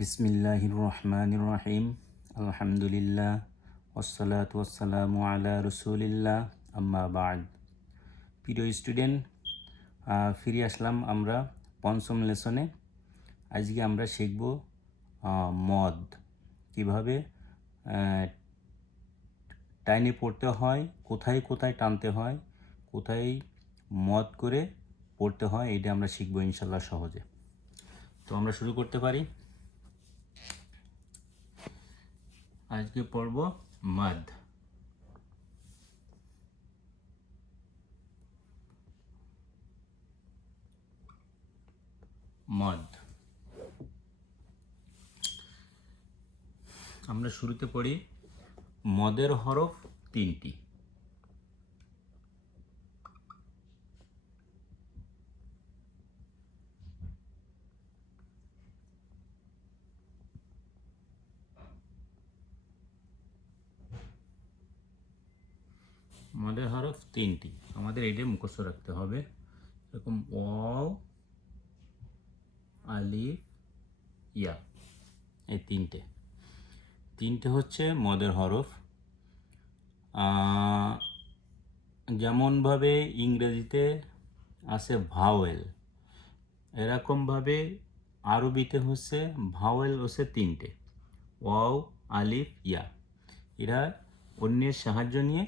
বিসমিল্লাহির রহমানির রহিম। আলহামদুলিল্লাহ ওয়াসসালাতু ওয়াসসালামু আলা রাসূলিল্লাহ, আম্মা বা'দ। প্রিয় স্টুডেন্ট, ফিরে আসলাম আমরা পঞ্চম লেসনে। আজকে আমরা শিখব মদ কিভাবে টাইনে পড়তে হয়, কোথায় কোথায় টানতে হয়, কোথায় মদ করে পড়তে হয়, এটা আমরা শিখবো ইনশাল্লাহ সহজে। তো আমরা শুরু করতে পারি। আজকে পড়ব মদ। মদ আমরা শুরুতে পড়ি। মদের হরফ তিনটি। মদের হরফ তিনটি, আমাদের এইটা মুখস্থ রাখতে হবে। এরকম ওয়াও, আলিফ, ইয়া, এই তিনটে হচ্ছে মদের হরফ। যেমনভাবে ইংরেজিতে আছে ভাওয়েল, এরকমভাবে আরবিতে হচ্ছে ভাওয়েল হচ্ছে তিনটে, ওয়াও, আলিফ, ইয়া। এরা অন্যের সাহায্য নিয়ে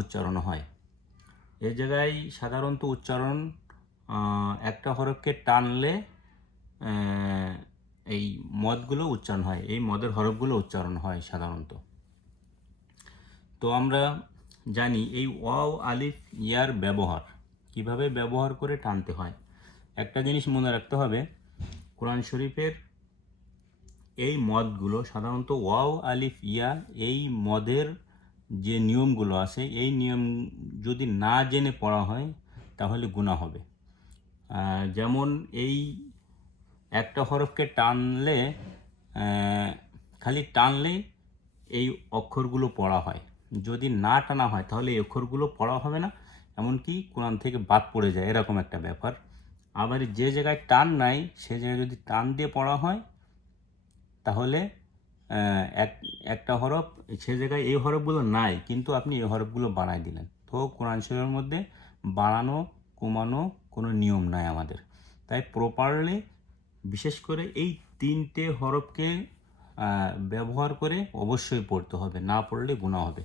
উচ্চারণ হয়। এ জায়গায় সাধারণত উচ্চারণ একটা হরফকে টানলে এই মদগুলো উচ্চারণ হয়, এই মদের হরফগুলো উচ্চারণ হয় সাধারণত। তো আমরা জানি এই ওয়াও, আলিফ, ইয়ার ব্যবহার কিভাবে ব্যবহার করে টানতে হয়। একটা জিনিস মনে রাখতে হবে, কোরআন শরীফের এই মদগুলো সাধারণত ওয়াও, আলিফ, ইয়া, এই মদের যে নিয়মগুলো আছে, এই নিয়ম যদি না জেনে পড়া হয় তাহলে গুনাহ হবে। যেমন এই একটা হরফকে টানলে, খালি টানলে এই অক্ষরগুলো পড়া হয়, যদি না টানা হয় তাহলে এই অক্ষরগুলো পড়া হবে না, এমনকি কোরআন থেকে বাদ পড়ে যায়, এরকম একটা ব্যাপার। আবার যে জায়গায় টান নাই সে জায়গায় যদি টান দিয়ে পড়া হয় তাহলে একটা হরফ, সে জায়গায় এই হরফগুলো নাই কিন্তু আপনি এই হরফগুলো বানাই দিলেন। তো কোরআন শরীফের মধ্যে বাড়ানো কমানো কোনো নিয়ম নাই আমাদের। তাই প্রপারলি বিশেষ করে এই তিনটে হরফকে ব্যবহার করে অবশ্যই পড়তে হবে, না পড়লে গুনাহ হবে।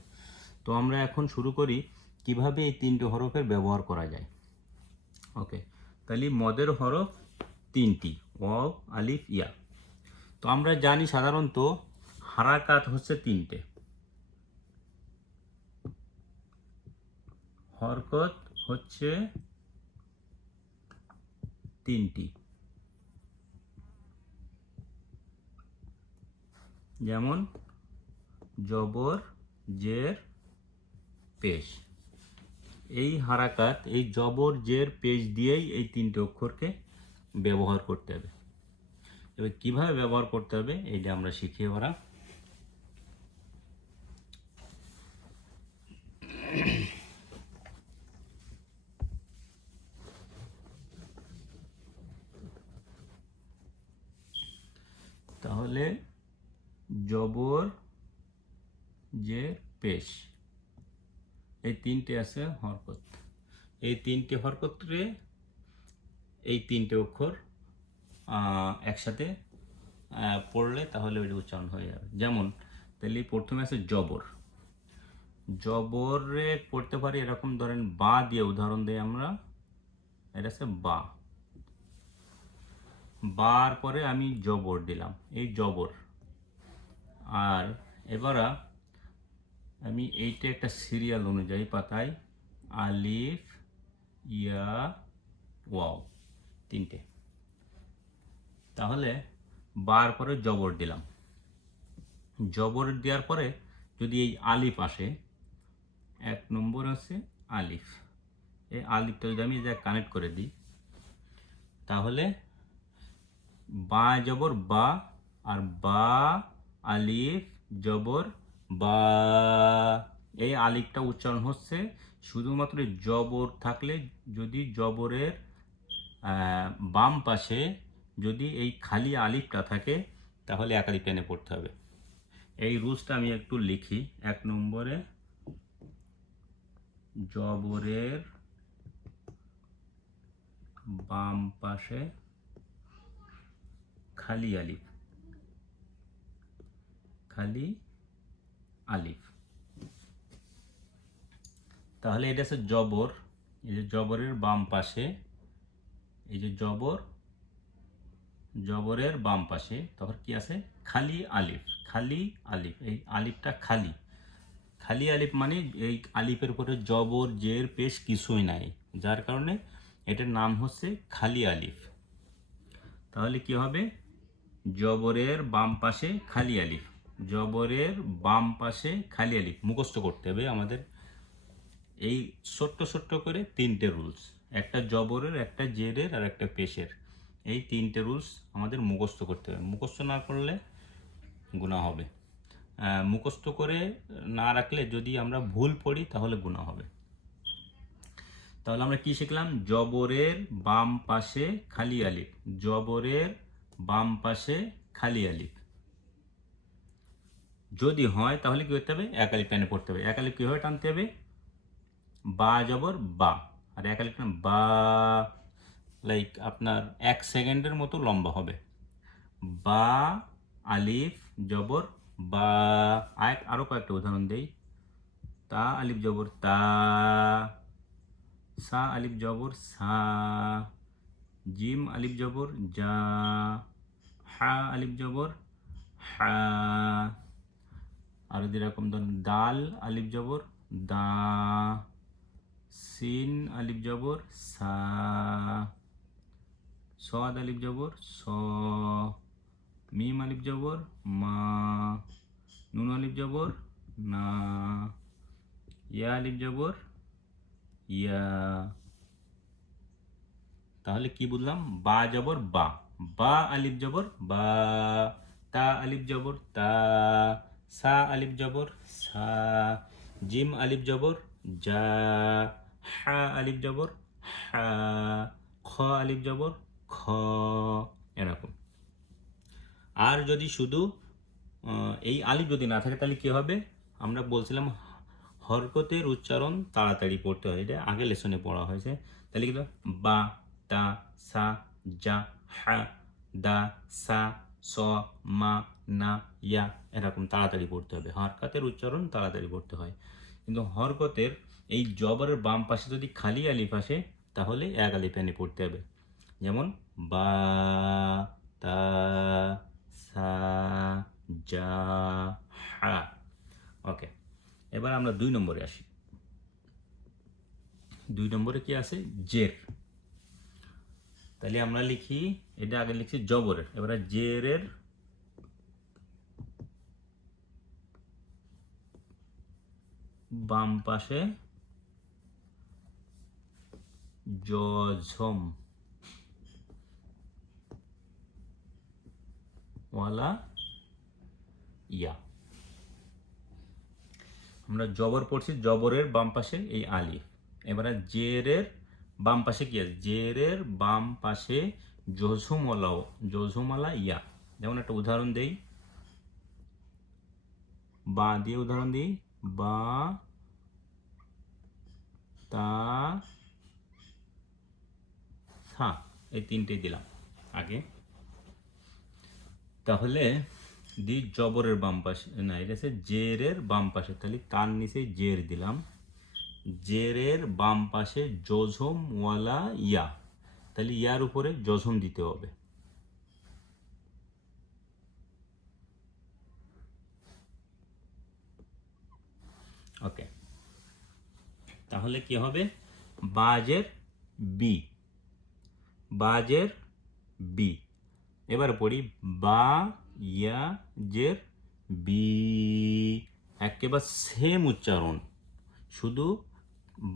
তো আমরা এখন শুরু করি কিভাবে এই তিনটে হরফের ব্যবহার করা যায়। ওকে, তাহলে মদের হরফ তিনটি, ওয়াও, আলিফ, ইয়া। তো আমরা জানি সাধারণত হারাকাত হচ্ছে তিনটে, হরকত হচ্ছে তিনটি। যেমন জবর, জের, পেশ। এই হারাকাত, এই জবর, জের, পেশ দিয়েই এই তিনটে অক্ষরকে ব্যবহার করতে হবে। এবার কীভাবে ব্যবহার করতে হবে এইটা আমরা শিখি ওরা। তাহলে জবর, জের, পেশ, এই তিনটে আছে হরকত। এই তিনটে হরকতরে এই তিনটে অক্ষর একসাথে পড়লে তাহলে ওইটা উচ্চারণ হয়ে যাবে। যেমন তাহলে প্রথমে আছে জবর, জবরে পড়তে পারি এরকম, ধরেন বা দিয়ে উদাহরণ দিই আমরা। এটা আছে বা, বার পরে আমি জবর দিলাম, এই জবর। আর এবার আমি এইটা একটা সিরিয়াল অনুযায়ী পাতাই, আলিফ, ইয়া, ওয়াও, তিনটে। তাহলে বার পরে জবর দিলাম, জবর দেওয়ার পরে যদি এই আলিফ আসে, এক নম্বর আছে আলিফ, এই আলিফটা যদি আমি যা কানেক্ট করে দিই তাহলে বা জবর বা, আর বা, আলিফ, জবর, বা। এই আলিফটা উচ্চারণ হচ্ছে শুধুমাত্র জবর থাকলে, যদি জবরের বাম পাশে যদি এই খালি আলিফটা থাকে তাহলে একালিফ টেনে পড়তে হবে। এই রুলসটা আমি একটু লিখি। 1 নম্বরে জবরের বাম পাশে খালি আলিফ, খালি আলিফ। তাহলে এটা হচ্ছে জবর, এই যে জবরের বাম পাশে, এই যে জবরের বাম পাশে তখন কি আছে? খালি আলিফ, খালি আলিফ। এই আলিফটা খালি, খালি আলিফ মানে এই আলিফের উপরে জবর জের পেশ কিছুই নাই, যার কারণে এটার নাম হচ্ছে খালি আলিফ। তাহলে কি হবে? জবরের বাম পাশে খালি আলিফ, জবরের বাম পাশে খালি আলিফ। মুখস্থ করতে হবে আমাদের এই ছোট্ট ছোট্ট করে 3টে রুলস, একটা জবরের, একটা জেরের আর একটা পেশের। এই 3টে রুলস আমাদের মুখস্থ করতে হবে। মুখস্থ না করলে গুনাহ হবে। মুখস্থ করে না রাখলে যদি আমরা ভুল পড়ি তাহলে গুনাহ হবে। তাহলে আমরা কি শিখলাম? জবরের বাম পাশে খালি আলিফ, জবরের বাম পাশে খালি আলিফ। যদি হয় তাহলে কি করতে হবে? এক আলিফ টেনে পড়তে হবে। এক আলিফ কীভাবে টানতে হবে? বা জবর বা, আর এক আলিফ বা, লাইক আপনার 1 সেকেন্ডের মতো লম্বা হবে। বা আলিফ জবর বা। আরো কয়েকটা উদাহরণ দেই। তা আলিফ জবর তা, সা আলিফ জবর সা, জিম আলিফ জবর জা, হা আলিফ জবর হা। আর যেরকম ধরুন দাল আলিফ জবর দা, সিন আলিফ জবর সা, সদ আলিফ জবর স, মিম আলিফ জবর মা, নুন আলিফ জবর না, ইয়া আলিফ জবর ইয়া। তাহলে কি বুঝলাম? বা জবর বা, বা আলিফ জবর বা, তা আলিফ জবর তা, সা আলিফ জবর সা, জিম আলিফ জবর জা, হা আলিফ জবর হা, খ আলিফ জবর খ, এরকম। আর যদি শুধু এই আলিফ যদি না থাকে তাহলে কি হবে? আমরা বলছিলাম হরকতের উচ্চারণ তাড়াতাড়ি পড়তে হয়, এটা আগে লেসনে পড়া হয়েছে। তাহলে কি বা, তা, সা, জা, হা, দা, সা, স, মা, না, ইয়া, এরকম তাড়াতাড়ি পড়তে হবে। হরকতের উচ্চারণ তাড়াতাড়ি পড়তে হয়। কিন্তু হরকতের এই জবরের বাম পাশে যদি খালি আলিফ আসে তাহলে এক আলিফ টেনে পড়তে হবে। যেমন বা, তা, সা, জা, হা। ওকে, এবার আমরা 2 নম্বরে আসি। 2 নম্বরে কি আছে? জের। তাহলে আমরা লিখি, এটা আগে লিখছি জবরের, এবারে জেরের বাম পাশে জঝম ওয়ালা ইয়া। আমরা জবর পড়ছি, জবরের বাম পাশে এই আলিফ। এবারে জেরের বাম পাশে কি আছে? জেরের বাম পাশে জঝুমওয়ালা ইয়া। যেমন একটা উদাহরণ দেই, বা দিয়ে উদাহরণ দিই, বা, তা, সা, এই 3টেই দিলাম আগে। তাহলে দি জবরের বাম পাশে, না এটা আছে জেরের বাম পাশে, তাহলে তার নিচে জের দিলাম। জেরের বাম পাশে জঝম ওয়ালা ইয়া, তাহলে ইয়ার উপরে জঝম দিতে হবে। ওকে, তাহলে কি হবে? বাজের বি, বাজের বি। এবার পড়ি বা ইয়া জের বি, একেবারে সেম উচ্চারণ, শুধু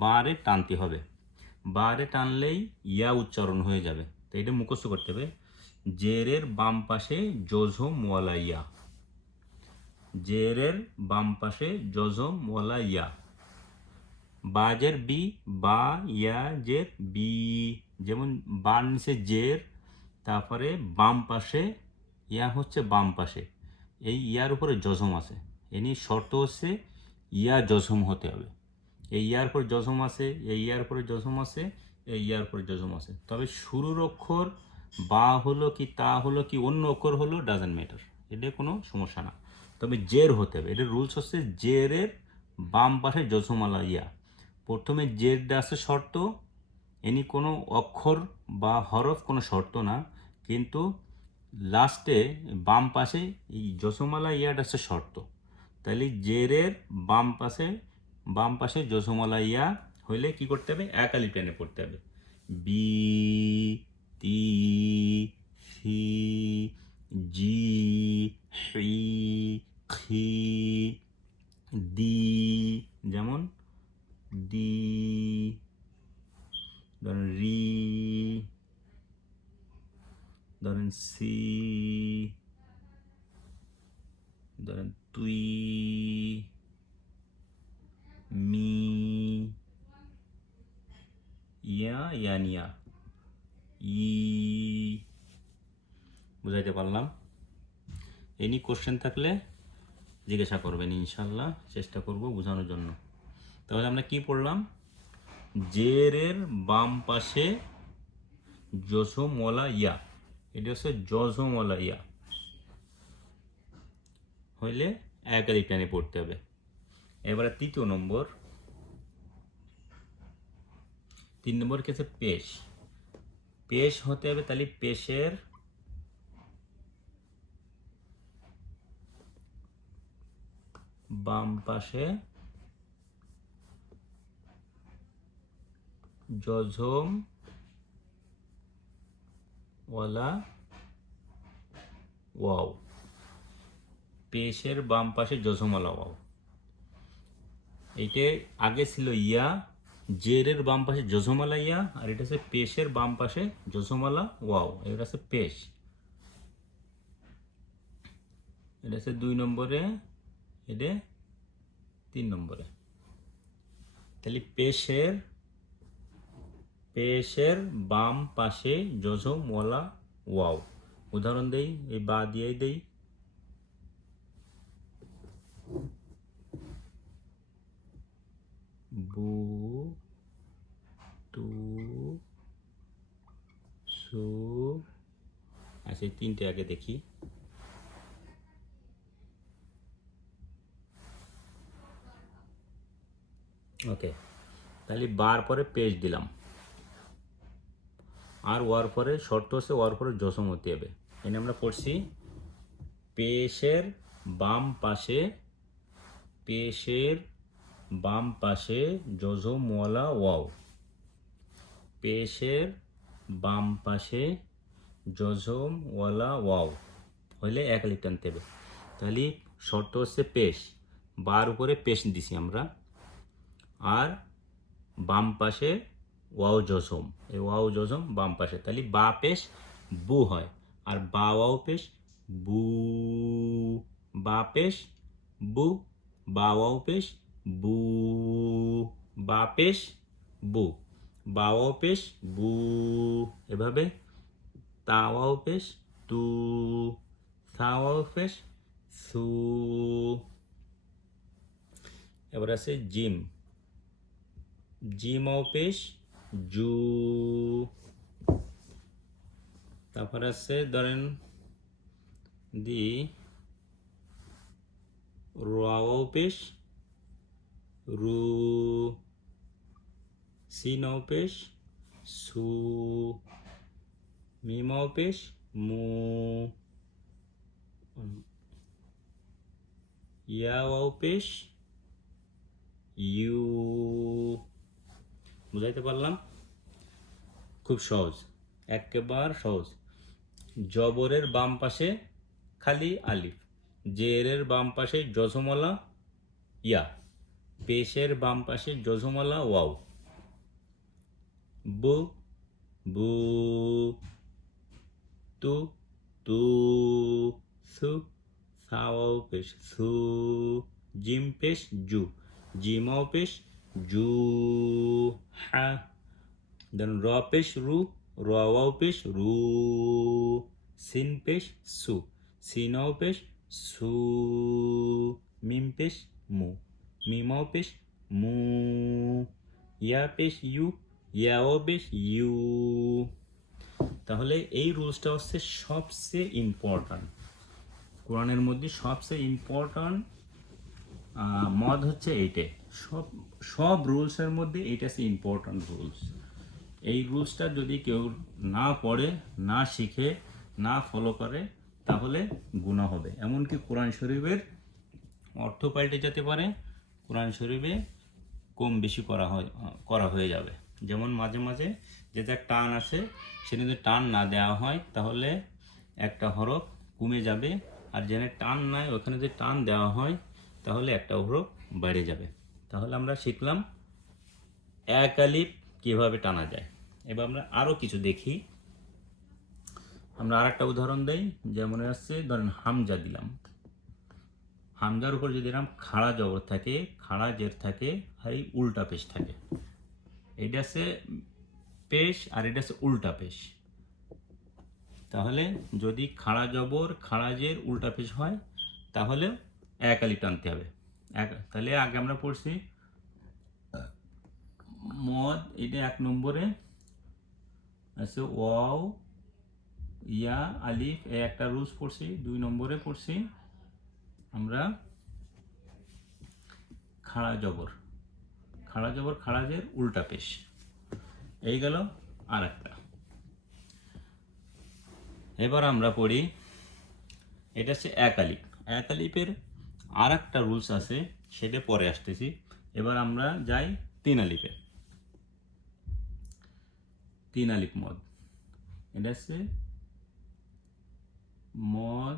বারে টানতে হবে। বারে টানলেই ইয়া উচ্চারণ হয়ে যাবে। তো এটা মুখস্থ করতে হবে। জেরের বাম পাশে জঝম ওয়ালা ইয়া, জেরের বাম পাশে জঝম ওয়ালা ইয়া। বাজের বি, বা ইয়া জের বি। যেমন বার নিচে জের, তারপরে বাম পাশে ইয়া হচ্ছে বাম পাশে, এই ইয়ার উপরে জজম আছে, এনি শর্ত হচ্ছে ইয়া জজম হতে হবে। এই ইয়ার পরে জজম আছে, এই ইয়ার পরে জজম আছে, এই ইয়ার পরে জজম আছে। তবে শুরুর অক্ষর বা হলো কি তা হলো কি অন্য অক্ষর হলো ডাজেন্ট ম্যাটার, এটা কোনো সমস্যা না। তবে জের হতে হবে, এটার রুলস হচ্ছে জেরের বাম পাশে জজমওয়ালা ইয়া। প্রথমে জেরটা আছে শর্ত, এনি কোনো অক্ষর বা হরফ কোনো শর্ত না, কিন্তু লাস্টে বাম পাশে এই জজমওয়ালা ইয়াটা আছে শর্ত। তাহলে জেরের বাম পাশে জজমওয়ালা ইয়া হইলে কি করতে হবে, এক আলিফ টেনে পড়তে হবে। বি, তি, সি, জি, হি, খি, দি, যেমন দি, ধরেন রি, ধরেন সি, ধরেন তুই, মি, ইয়া, ইয়ানিয়া, ই। বুঝাইতে পারলাম? এনি কোশ্চেন থাকলে জিজ্ঞাসা করবেন, ইনশাল্লাহ চেষ্টা করব বোঝানোর জন্য। তাহলে আমরা কি পড়লাম, জেরের বাম পাশে জজমওয়ালা ইয়া, এটা হচ্ছে জজমওয়ালা ইয়া হইলে এক আলিফ টেনে পড়তে হবে। এবারে তৃতীয় নম্বর, 3 নম্বর কি আছে, পেশ। পেশ হতে হবে, তাহলে পেশের বাম পাশে জজম ওয়ালা ওয়াও, পেশের বাম পাশে জজমওয়ালা ওয়াও। এইটা আগে ছিল ইয়া, জেরের বাম পাশে জজমওয়ালা ইয়া, আর এটা হচ্ছে পেশের বাম পাশে জজমওয়ালা ওয়াও, এটা হচ্ছে পেশ। এটা হচ্ছে 2 নম্বরে, এটা 3 নম্বরে। তাহলে পেশের বাম পাশে জজমওয়ালা ওয়াও। উদাহরণ দেই, এই বা দিয়ে দেই। বু, তু, সু। আচ্ছা, এই 3টে আগে দেখি। ওকে, তাহলে বার পরে পেশ দিলাম, আর ওয়ার পরে শর্ত হচ্ছে ওয়ার পরে জজম হতে হবে। এনে আমরা পড়ছি পেশের বাম পাশে জজমওয়ালা ওয়াও, পেশের বাম পাশে জজমওয়ালা ওয়াও হইলে এক আলিফ টানতে হবে। তাহলে শর্ত হচ্ছে পেশ, বার উপরে পেশ দিছি আমরা, আর বাম পাশে ওয়াও জজম, এই ওয়াও জজম বাম পাশে, তাহলে বা পেশ বু হয়, আর বা ওয়াও পেশ বু, বা পেশ বু, বা ওয়াও পেশ বু, বা পেশ বু, বা ওয়াও পেশ বু। এভাবে তা ওয়াও পেশ তু, সা ওয়াও পেশ সু। এবার আছে জিম, জিম ওয়াও পেশ জু। তারপর আছে ধরেন দি, রা ওয়াও পেশ রু, সিন ওয়াও পেশ সু, মিম ওয়াও পেশ মু, ইয়া ওয়াও পেশ ইউ। বুঝাইতে পারলাম? খুব সহজ, একেবারে সহজ। জবরের বাম পাশে খালি আলিফ, জেরের বাম পাশে জজমওয়ালা ইয়া, পেশের বাম পাশে জজমওয়ালা ওয়াও। বু, বু, তু, তু, সু, সা ওয়াও পেশ সু, জিম পেশ জু, জিম ওয়াও পেশ জু, হা, দেন র পেশ রু, র ওয়াও পেশ রু, সিন পেশ সু, সিন ওয়াও পেশ সু, মিম পেশ মু, মিম ওয়াও পেশ মু, ইয়া পেশ ইউ, ইয়া ওয়াও পেশ ইউ। তাহলে এই রুলসটা হচ্ছে সবচেয়ে ইম্পর্ট্যান্ট, কোরআনের মধ্যে সবচেয়ে ইম্পর্ট্যান্ট মদ হচ্ছে এইটে। সব রুলসের মধ্যে এইটা হচ্ছে ইম্পর্ট্যান্ট রুলস। এই রুলসটা যদি কেউ না পড়ে, না শিখে, না ফলো করে, তাহলে গুনাহ হবে। এমনকি কোরআন শরীফের অর্থ পাল্টে যেতে পারে, কোরআন শরীফে কম বেশি করা হয়ে যাবে। যেমন মাঝে মাঝে যেটা টান আসে, সেটা যদি টান না দেওয়া হয় তাহলে একটা হরফ কমে যাবে, আর যেখানে টান নাই ওখানে যদি টান দেওয়া হয় তাহলে একটা হরফ বেড়ে যাবে। তাহলে আমরা শিখলাম এক আলিফ কীভাবে টানা যায়। এবার আমরা আরও কিছু দেখি। আমরা আর একটা উদাহরণ দেই, যেমন আসছে ধরেন হামজা দিলাম, হামজার উপর যদি এরকম খাড়া জবর থাকে, খাড়া জের থাকে, আর এই উল্টা পেশ থাকে, এটা আছে পেশ আর এটা আছে উল্টা পেশ। তাহলে যদি খাড়া জবর খাড়া জের উল্টা পেশ হয় তাহলে এক আলিফ টানতে হবে। তাহলে আগে আমরা পড়ছি মদ, এটা 1 নম্বরে আছে ওয়াও ইয়া আলিফ, এই একটা রুলস পড়ছি। 2 নম্বরে পড়ছি আমরা খাড়া জবর খাড়া জের উল্টা পেশ। এই গেল আর একটা। এবার আমরা পড়ি, এটা হচ্ছে এক আলিফ। এক আলিফের আর একটা রুলস আছে, সেটা পরে আসতেছি। এবার আমরা যাই 3 আলিফে। 3 আলিফ মদ, এটা হচ্ছে মদ,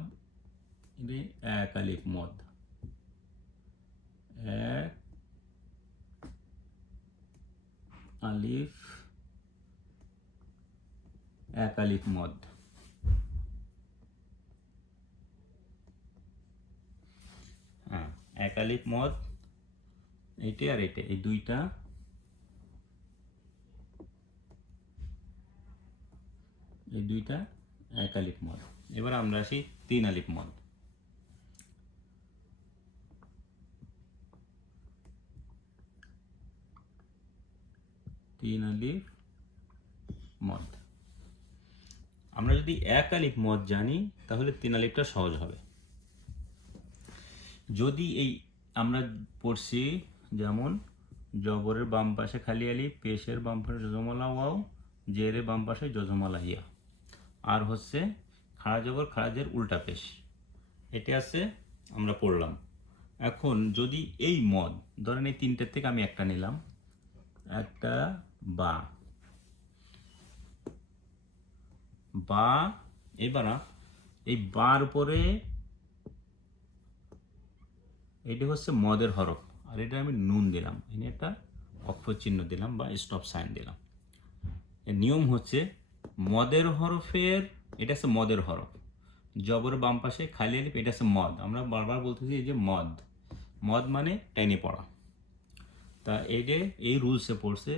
এটা এক আলিফ মদ, এক আলিফ, এক আলিফ মদ। হ্যাঁ, এক আলিফ মদ, এইটা আর এটা, এই দুইটা এক আলিফ মদ। এবার আমরা আসি 3 আলিফ মদ। 3 আলিফ মদ। আমরা যদি এক আলিফ মদ জানি তাহলে 3 আলিফটা সহজ হবে। যদি এই আমরা পড়ছি যেমন জবরের বাম পাশে খালি আলিফ, পেশের বাম পাশে জজমালা ওয়াও, জেরের বাম পাশে জজমালা ইয়া, আর হচ্ছে খাড়া জবর খাড়া জের উল্টা পেশ, এটা আছে আমরা পড়লাম। এখন যদি এই মদ ধরেন এই তিনটের থেকে আমি একটা নিলাম, একটা বা, এবার এই বার উপরে এটা হচ্ছে মদের হরফ, আর এটা আমি নুন দিলাম, এখানে একটা অক্ষর চিহ্ন দিলাম বা স্টপ সাইন দিলাম। এর নিয়ম হচ্ছে মদের হরফের, এটা হচ্ছে মদের হরফ, জবর বাম পাশে খালি আলিফ, এটা হচ্ছে মদ। আমরা বারবার বলতেছি এই যে মদ মানে টেনে পড়া। তা এই রুলসে পড়ছে,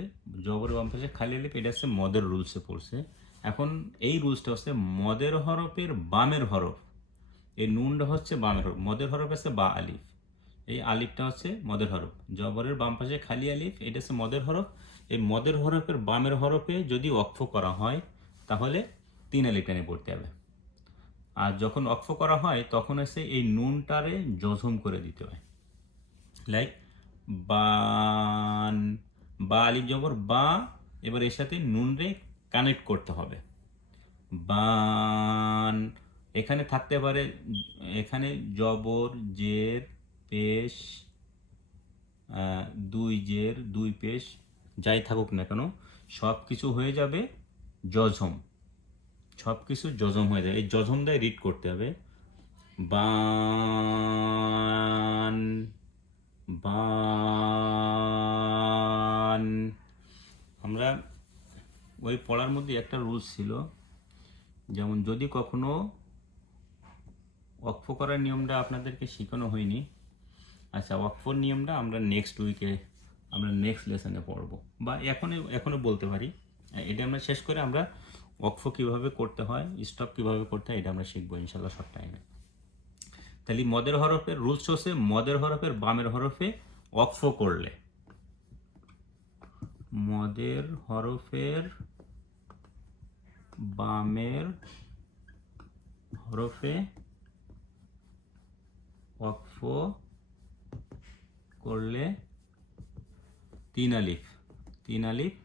জবর বাম পাশে খালি আলিফ, এটা হচ্ছে মদের রুলসে পড়ছে। এখন এই রুলসটা হচ্ছে মদের হরফের বামের হরফ, এই নুনটা হচ্ছে বামের হরফ, মদের হরফ আছে বা আলিফ, এই আলিফটা হচ্ছে মদের হরফ, জবরের বাম পাশে খালি আলিফ, এটা হচ্ছে মদের হরফ। এই মদের হরফের বামের হরফে যদি ওয়াকফ করা হয় তাহলে 3 আলিফ টেনে পড়তে হবে। আর যখন ওয়াকফ করা হয় তখন হচ্ছে এই নুনটারে জজম করে দিতে হয়, লাইক বান, বা আলিফ জবর বা, এবার এর সাথে নুন রে কানেক্ট করতে হবে, বান। এখানে থাকতে পারে, এখানে জবর জের পেশ, 2 জের 2 পেশ, যাই থাকুক না কেন সব কিছু হয়ে যাবে জজম, সব কিছু জজম হয়ে যায়। এই জজমটাই রিড করতে হবে, বান বান। আমরা ওই পড়ার মধ্যে একটা রুলস ছিল, যেমন যদি কখনো ওয়াকফ করার নিয়মটা আপনাদেরকে শেখানো হয়নি, আচ্ছা ওয়াকফর নিয়মটা আমরা নেক্সট উইকে, আমরা নেক্সট লেসনে পড়বো, বা এখনও বলতে পারি। এটা আমরা শেষ করে আমরা ওয়াকফ কীভাবে করতে হয়, স্টপ কীভাবে করতে হয়, এটা আমরা শিখবো ইনশাল্লাহ শর্ট টাইমে। তাহলে মদের হরফের রুলস হচ্ছে মদের হরফের বামের হরফে ওয়াকফ করলে, মদের হরফের বামের হরফে ওয়াকফ করলে 3 আলিফ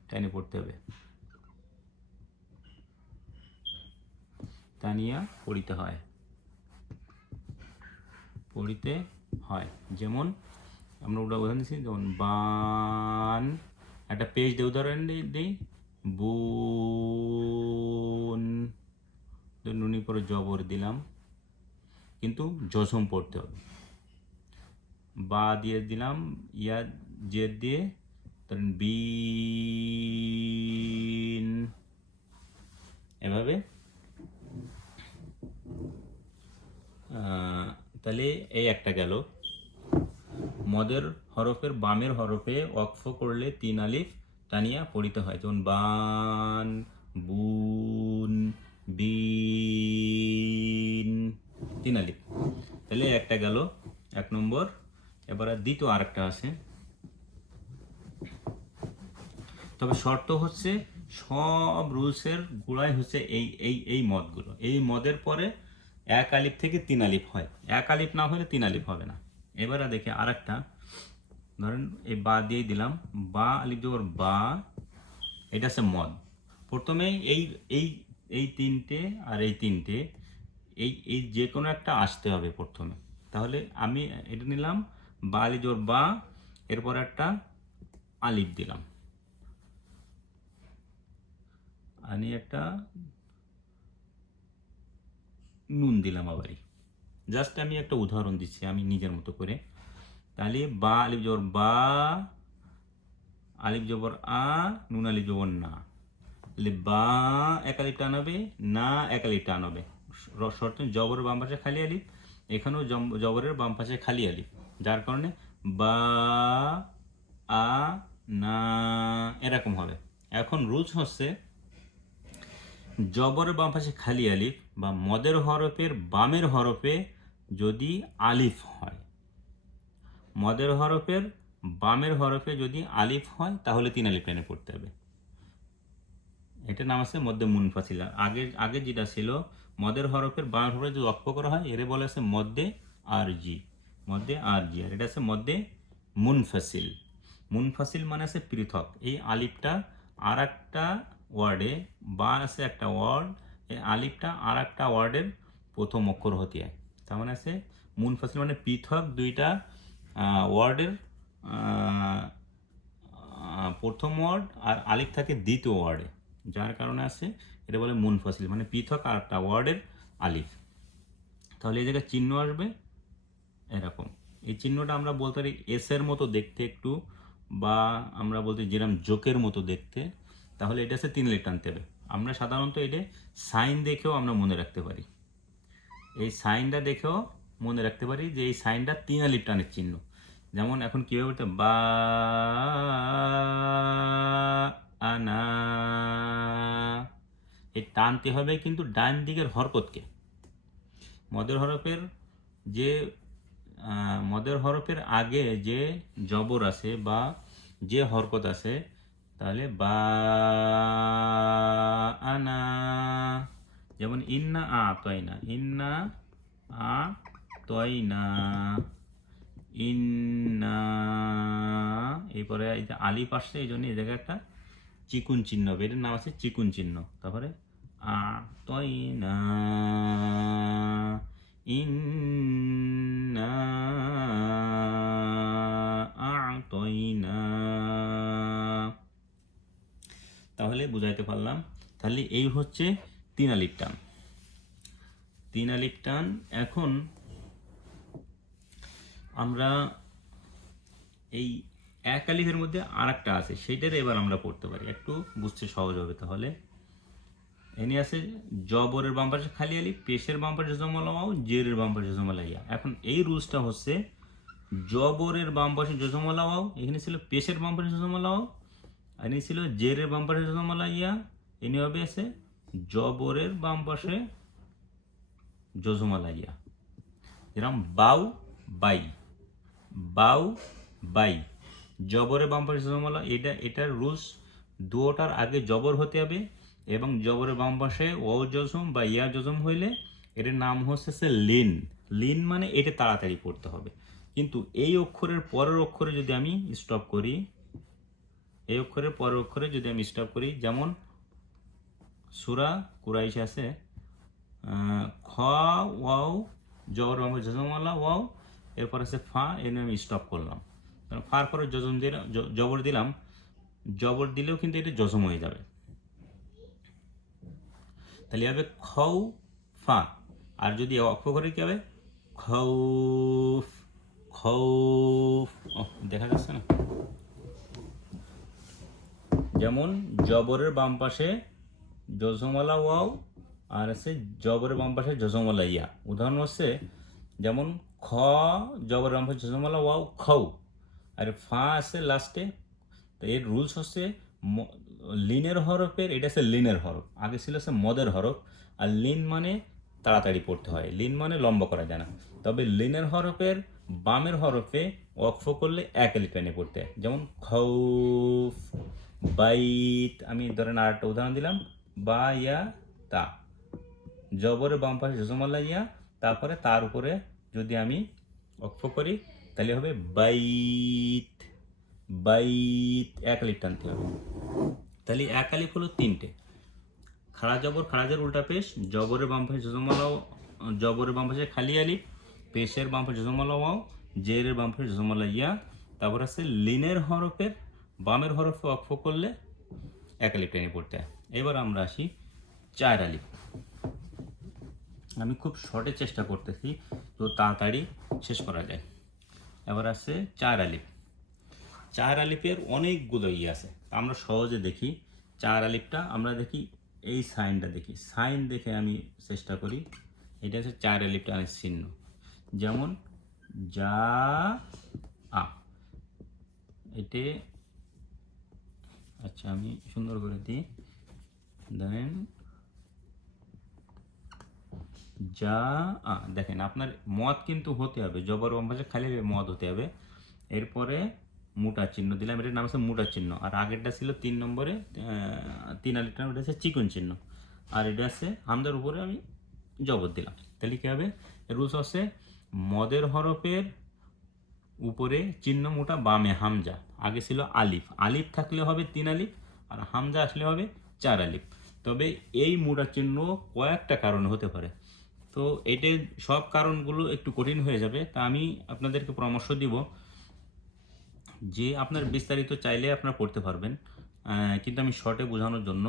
টাইনে পড়তে হবে, তানিয়া পড়িতে হয়। যেমন আমরা উদাহরণ দিচ্ছি, যেমন বান, একটা পেজ দিয়ে উদাহরণ দিই, বুন, নুনি পরে জবর দিলাম, কিন্তু জজম পড়তে হবে। বা দিয়ে দিলাম, ইয়া জেদ দিয়ে, ধরেন বিন, এভাবে। তাহলে এই একটা গেল, মদের হরফের বামের হরফে ওয়াকফ করলে 3 আলিফ টানিয়া পড়িতে হয়, যেমন বান, বুন, বিন, 3 আলিফ। তাহলে একটা গেল 1 নম্বর। এবারে দ্বিতীয় আরেকটা আছে, তবে শর্ত হচ্ছে সব রুলসের গোড়ায় হচ্ছে এই মদগুলো। এই মদের পরে 1 আলিফ থেকে 3 আলিফ হয়, 1 আলিফ না হলে 3 আলিফ হবে না। এবারে দেখে আরেকটা, ধরেন এই বা দিয়ে দিলাম, বা আলিফ জবর বা, এটা হচ্ছে মদ। প্রথমে এই তিনটে আর এই তিনটে, এই যে কোনো একটা আসতে হবে প্রথমে। তাহলে আমি এটা নিলাম, বা আলিফ জবর বা, এরপর একটা আলিফ দিলাম, আমি একটা নুন দিলাম আবারই। জাস্ট আমি একটা উদাহরণ দিচ্ছি আমি নিজের মতো করে। তাহলে বা আলিফ জবর বা, আলিফ জবর আ, নুন আলিফ জবর না। তাহলে বা 1 আলিফ টান হবে, না 1 আলিফ টান হবে। শর্ত জবরের বাম পাশে খালি আলিফ, এখানেও জবরের বাম পাশে খালি আলিফ, যার কারণে বা আ না এরকম হবে। এখন রুলস হচ্ছে জবরের বাম পাশে খালি আলিফ বা মদের হরফের বামের হরফে যদি আলিফ হয়, মদের হরফের বামের হরফে যদি আলিফ হয় তাহলে 3 আলিফ টেনে পড়তে হবে। এটার নাম আছে মধ্যে মুনফাসিল। আগে যেটা ছিল মদের হরফের বামের হরফে যদি ওয়াকফ করা হয়, এরে বলা আছে মধ্যে আরজি, আর এটা আছে মধ্যে মুনফাসিল। মুনফাসিল মানে আছে পৃথক। এই আলিফটা আর একটা ওয়ার্ডে, বা আছে একটা ওয়ার্ড, এই আলিফটা আর একটা ওয়ার্ডের প্রথম অক্ষর হতে হয়। তার মানে আছে মুনফাসিল মানে পৃথক দুইটা ওয়ার্ডের প্রথম ওয়ার্ড, আর আলিফ থাকে দ্বিতীয় ওয়ার্ডে, যার কারণে আছে এটা বলে মুনফাসিল মানে পৃথক আর একটা ওয়ার্ডের আলিফ। তাহলে এই জায়গায় চিহ্ন আসবে এরকম। এই চিহ্নটা আমরা বলতে পারি এসের মতো দেখতে একটু, বা আমরা বলতে যেরকম জোকের মতো দেখতে। তাহলে এটা হচ্ছে 3 আলিফ টানতে হবে। আমরা সাধারণত এটা সাইন দেখেও আমরা মনে রাখতে পারি, এই সাইনটা দেখেও মনে রাখতে পারি যে এই সাইনটা 3 আলিফ টানের চিহ্ন। যেমন এখন কীভাবে বলতে, বা আনা, এই টানতে হবে কিন্তু ডান দিকের হরকতকে। মদের হরফের আগে যে জবর আছে বা যে হরকত আছে, তাহলে বা আনা, যেমন ইন্না আ তয়না, ইন্না আ তয়না, ইন্না, এরপরে এই যে আলিফ আসছে এই জন্য এই জায়গায় একটা চিকুন চিহ্ন হবে, এটার নাম আছে চিকুন চিহ্ন। তারপরে আ তয়না, ইন্না আ'তাইনা। তাহলে বুঝাইতে পারলাম। তাহলে এই হচ্ছে 3 আলিফ টান, 3 আলিফ টান। এখন আমরা এই 1 আলিফের মধ্যে আর একটা আছে, সেইটার এবার আমরা পড়তে পারি, একটু বুঝতে সহজ হবে। তাহলে এনে আছে জবরের বাম পাশে খালি আলিফ, পেশের বাম পাশে জমা লাগাও, জেরের বাম পাশে জমা লাগিয়া। এখন এই রুলসটা হচ্ছে জবরের বাম পাশে জমা লাগাও, এখানে ছিল পেশের বাম পাশে জমা লাগাও, এনে ছিল জেরের বাম পাশে জমা লাগিয়া, এনে হবে আছে জবরের বাম পাশে যজমালা ইয়া, যেরকম বাউ বাই, বাউ বাই, জবরের বাম পাশে যজমালা। এটার রুলস দুটার আগে জবর হতে হবে এবং জবরের বাম পাশে ও জজম বা ইয়া জজম হইলে এটার নাম হচ্ছে লিন। লিন মানে এটা তাড়াতাড়ি পড়তে হবে। কিন্তু এই অক্ষরের পরের অক্ষরে যদি আমি স্টপ করি, এই অক্ষরের পরের অক্ষরে যদি আমি স্টপ করি, যেমন সূরা কুরাইশ আছে খ ওয়াও জবর বাম পাশে যজমালা ওয়াও, এরপর আছে ফা, এর আমি স্টপ করলাম, ফার পরে যজম দিলাম, জবর দিলাম, জবর দিলেও কিন্তু এটা যজম হয়ে যাবে। তাহলে হবে খৌ ফা। আর যদি অক্ষ করে কি হবে খৌফ, খৌফ। দেখা যাচ্ছে না? যেমন জবরের বাম পাশে যজমালা ওয়াও আর আছে জবরের বাম পাশে যজমালা ইয়া। উদাহরণ হচ্ছে যেমন খ জবরের বাম পাশে যজমালা ওয়াও খৌ, আর ফা আছে লাস্টে। তো এর রুলস হচ্ছে লিনের হরফের, এটা হচ্ছে লিনের হরফ, আগে ছিল হচ্ছে মদের হরফ। আর লিন মানে তাড়াতাড়ি পড়তে হয়, লিন মানে লম্বা করা যায় না। তবে লিনের হরফের বামের হরফে ওয়াকফ করলে এক আলিফ টেনে পড়তে হয়, যেমন খৌফ বাইত। আমি ধরেন আর একটা উদাহরণ দিলাম বা ইয়া তা, জবরের বাম পাশে যজমালা ইয়া, তারপরে তার উপরে যদি আমি ওয়াকফ করি তাহলে হবে বাইত, বাইত, এক আলিফ টানতে হবে। তাহলে এক আলিফ হলো তিনটে, খাড়া জবর, খাড়াজের উল্টা পেশ, জবরের বাম পাশে যজমালা, জবরের বাম পাশে খালি আলিফ, পেশের বাম পাশে যজমালা ওয়াও, জেরের বাম পাশে যজমালা ইয়া। তারপর আছে লিনের হরফের বামের হরফে ওয়াকফ করলে এক আলিফ টেনে পড়তে হয়। এবার আমরা আসি চার আলিফ। আমি খুব শর্টে চেষ্টা করতেছি তো তাড়াতাড়ি শেষ করা যায়। এবার আছে চার আলিফ। চার আলিফের অনেকগুলো ইয়ে আছে, আমরা সহজে দেখি। চার আলিফটা আমরা দেখি, এই সাইনটা দেখি, সাইন দেখে আমি চেষ্টা করি। এটা হচ্ছে চার আলিফটা চিহ্ন, যেমন যা আ, এতে আচ্ছা আমি সুন্দর করে দিই, ধরেন যা আ, দেখেন আপনার মদ কিন্তু হতে হবে, জবর বাম পাশে খালি মদ হতে হবে। এরপরে মোটা চিহ্ন দিলাম, এটার নাম হচ্ছে মোটা চিহ্ন। আর আগেরটা ছিল 3 নম্বরে, 3 আলিফটা, ওটা হচ্ছে চিকন চিহ্ন। আর এটা আছে হামজার উপরে আমি জবর দিলাম। তাহলে কী হবে? রুলস আছে মদের হরফের উপরে চিহ্ন মোটা, বামে হামজা, আগে ছিল আলিফ, আলিফ থাকলে হবে 3 আলিফ, আর হামজা আসলে হবে 4 আলিফ। তবে এই মোটা চিহ্ন কয়েকটা কারণে হতে পারে, তো এটার সব কারণগুলো একটু কঠিন হয়ে যাবে। তা আমি আপনাদেরকে পরামর্শ দিব যে আপনার বিস্তারিত চাইলে আপনারা পড়তে পারবেন, কিন্তু আমি শর্টে বোঝানোর জন্য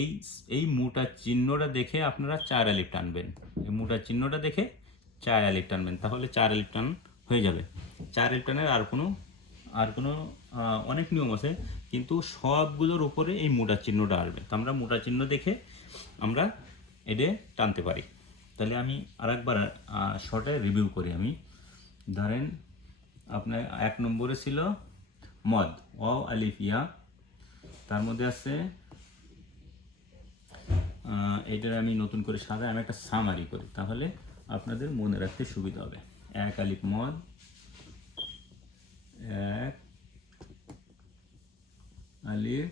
এই এই মোটা চিহ্নটা দেখে আপনারা 4 আলিফ টানবেন। এই মোটা চিহ্নটা দেখে 4 আলিফ টানবেন, তাহলে 4 আলিফ টান হয়ে যাবে। 4 আলিফ টানের আর কোনো অনেক নিয়ম আছে, কিন্তু সবগুলোর উপরে এই মোটা চিহ্নটা আসবে। তো আমরা মোটা চিহ্ন দেখে আমরা এটা টানতে পারি। তাহলে আমি আরেকবার শর্টে রিভিউ করি। আমি ধরেন আপনার 1 নম্বরে ছিল মদ, অ আলিফ ইয়া, তার মধ্যে আছে এটার আমি নতুন করে সাজাই, আমি একটা সামারি করি, তাহলে আপনাদের মনে রাখতে সুবিধা হবে। 1 আলিফ মদ, 1 আলিফ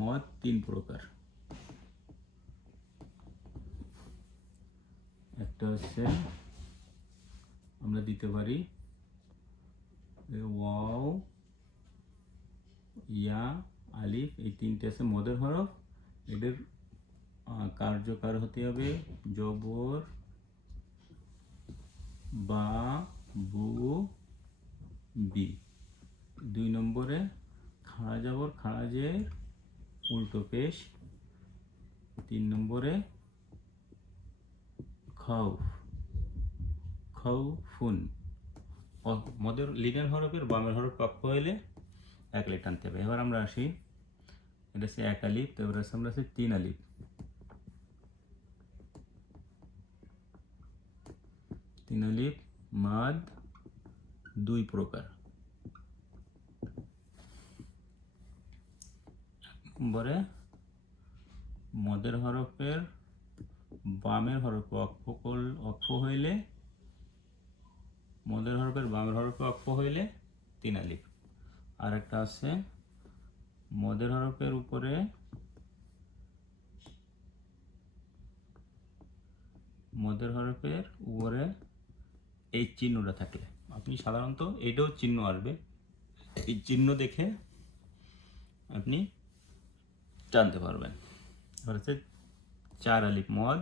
মদ 3 প্রকার। একটা হচ্ছে আমরা দিতে পারি ওয়াও ইয়া আলিফ, এই তিনটে আছে মদের হরফ। এদের কার্যকার হতে হবে জবর বা বু বি। 2 নম্বরে খাড়া জবর খাড়াজের উল্টো পেশ। 3 নম্বরে খাউফ, খাউফুন। মদের লিনের হরফের বামের হরফ পক্ষ হইলে 1 আলিফ টানতে হবে। এবার আমরা আসি, এটা হচ্ছে 1 আলিফ, তো এবার আমরা আছে 3 আলিফ। 3 আলিফ মাদ 2 প্রকার। নম্বরে মদের হরফের বামের হরফে অক্ষ হইলে, মদের হরফের বামের হরফে অক্ষ হইলে 3 আলিফ। আর একটা আছে মদের হরফের উপরে এই চিহ্নটা থাকলে, আপনি সাধারণত এটাও চিহ্ন আসবে, এই চিহ্ন দেখে আপনি জানতে পারবেন। এবার হচ্ছে 4 আলিফ মদ,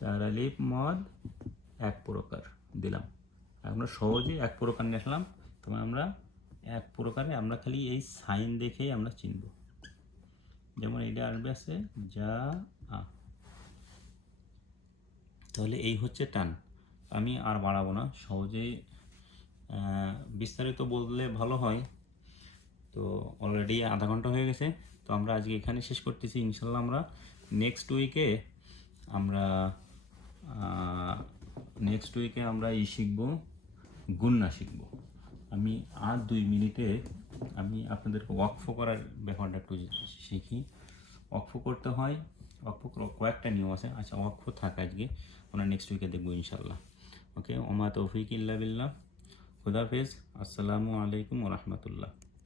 4 আলিফ মদ এক প্রকার দিলাম। আমরা সহজে এক প্রকার নিয়ে আসলাম। তবে আমরা এক প্রকারে আমরা খালি এই সাইন দেখেই আমরা চিনব। যেমন এইটা আসবে আছে যা আ, তাহলে এই হচ্ছে টান। আমি আর বাড়াবো না, সহজেই বিস্তারিত বললে ভালো হয়। তো অলরেডি আধা ঘন্টা হয়ে গেছে, তো আমরা আজকে এখানে শেষ করতেছি। ইনশাল্লাহ আমরা নেক্সট উইকে আমরা শিখবো, গুন্না শিখবো। আমি আর 2 মিনিটে আমি আপনাদেরকে ওয়াকফ করার ব্যাপারটা একটু শিখি। ওয়াকফ করতে হয়, ওয়াকফ কয়েকটা নিয়ম আছে। আচ্ছা, ওয়াকফ থাক আজকে, আমরা নেক্সট উইকে দেখবো ইনশাল্লাহ। ওকে, ওমা তৌফিক ইল্লা বিল্লাহ। খুদাফেজ। আসসালামু আলাইকুম ওয়া রাহমাতুল্লাহ।